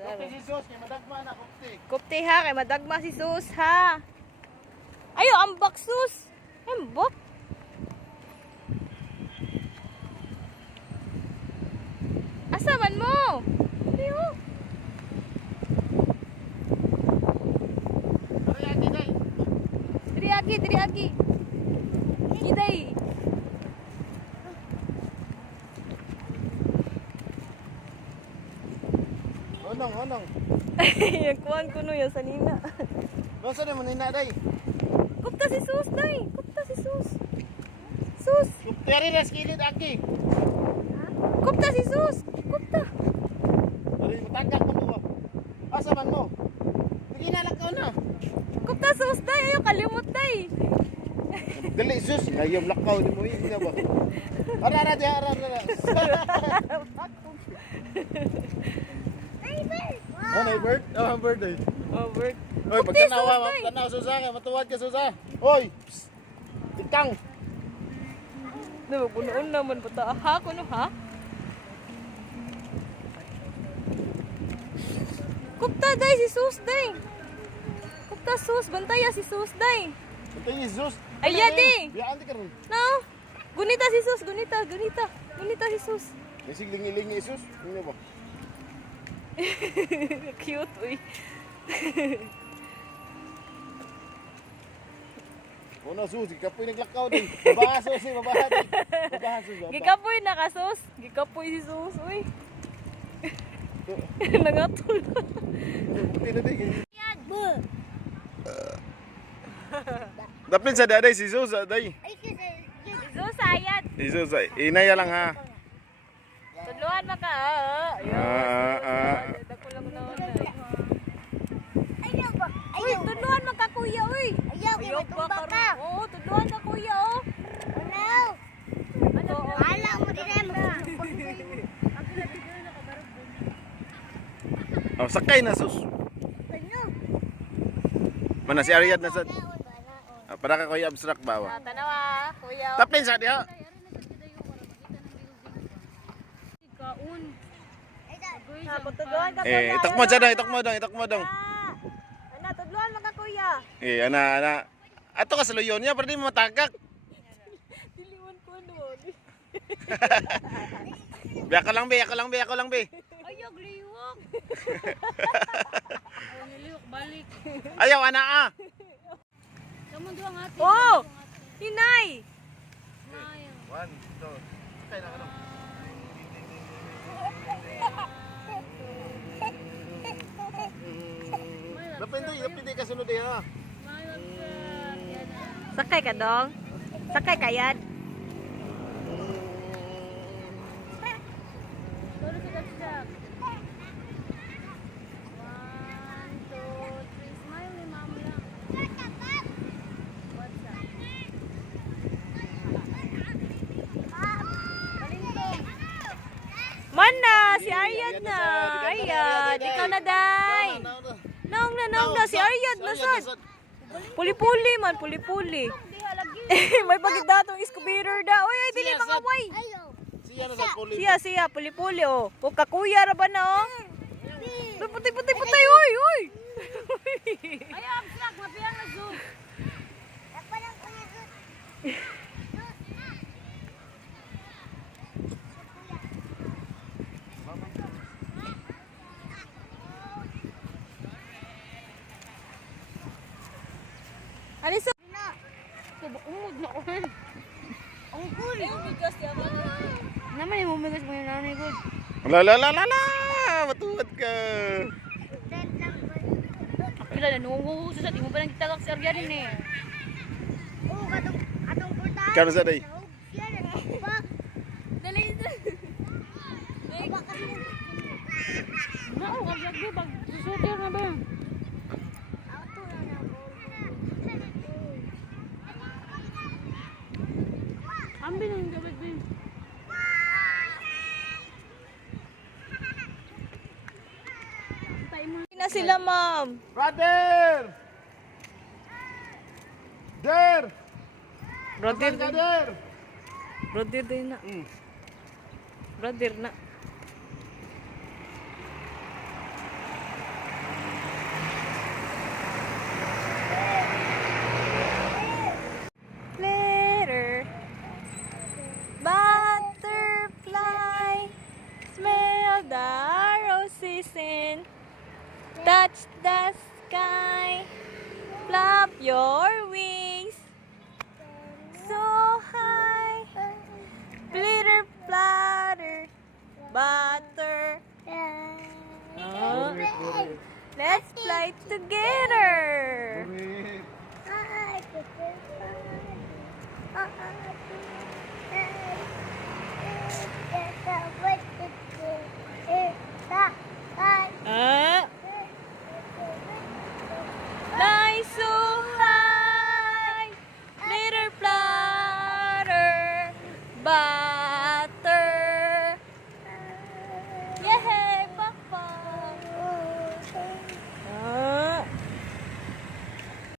Kupti si Sus, kay madagma na kupti. Kupti ha, kay madagma si Sus ha. Ayo, ambak Sus. Ambak. Asa man mo? Ayo. Diri agi. Giday. Onong. Yung kuhan ko no yung sanina. Basta na mo nina day. Kupta si Sus, day. Kupta si Sus. Sus. Kupti rin na skilid aki. Kupta si Sus. Kupta. Dari matagak mo mo. Asa man mo? Sige na lakaw na. Kupta Sus, day. Ayaw kalimot, day. Dali Sus, ngayom lakaw di mo yun ba? Ara. Oh, may bird? Oh, ang bird eh. Oh, bird. Oy, Kupti, pagtanawa, Sus, day. tanaw Susa ka, matuwad ka Susa. Oy! Psst! Tikang! Diba, punoon naman po ta. Ha, kuno ha? Kupta, day. Si Sus, day. Kupta, Sus. Bantaya si Sus, day. Ito yung Sus. Ayan eh. Biyaan di ka rin. No? Gunita si Sus. Gunita si Sus. Kasi lingi-lingi Sus. Ano ba? Cute, uy. Una Sus, ikapoy naglakaw din. Babaha Sus eh, babaha din. Babaha Sus. Gikapoy na ka, Sus. Gikapoy si Sus, uy. Nangatol. Bukti na din. Dapin sa daday si Sus, daday. Sus, ayat. Si Sus, inaya lang ha. Tudluan maka. Dako lang na. Uy, tudluan maka kuya, uy. Ayaw ka. Oo, tudluan ka kuya, oh. Ano? Wala mo din Oh, sakay na Sus. Mana si Ariad na sa... para ka kuya abstract ba? Tanawa, kuya. Tapin sa diha. Tudluan ka kuya. Itok mo dong. Ana, tudluan maka kuya. Ana. Ato ka sa luyon niya, pero di mo matagak. Diliwan ko no. Biya ko lang be. Ayaw, liwak. Niliwak balik. Ayaw, ana ah. Kamu doang ate. Oh! Hinay! 1, 2. Okay na ano. Napindi ka sunod eh ha. Sakay ka dong? Sakay ka yan? Mana? Si Aryad na. Aryad. Ikaw na, day. Naong na. Si Aryad na, sad. Puli-puli man, puli-puli. May pagdadatong iskubirer da. Uy, ay, dili mga way. Siya na sa puli. Siya, puli-puli, oh. O, kakuya ra ba na, oh? Uy, puti, uy. Ay, abstract, mapiyang na zoom. Ano so? Umod na ko. Ang cool. Bigas niya ba? Naman yung mumigas mo yung nanay ko. La. Matuwad ka. Pila na nungu. Susat, di mo pa nang kitagak si Arya din eh. Oo, katong pulta. Ikaw na sa day. Dali. Oo, Arya di. Pag susutir na ba? Ambil yang gabet bin. Na sila, ma'am. Brother! Der! Brother Ka din. der! Brother din na. Brother na. touch the sky. Flap your wings so high. Glitter, flutter, butter. Oh. Let's fly together.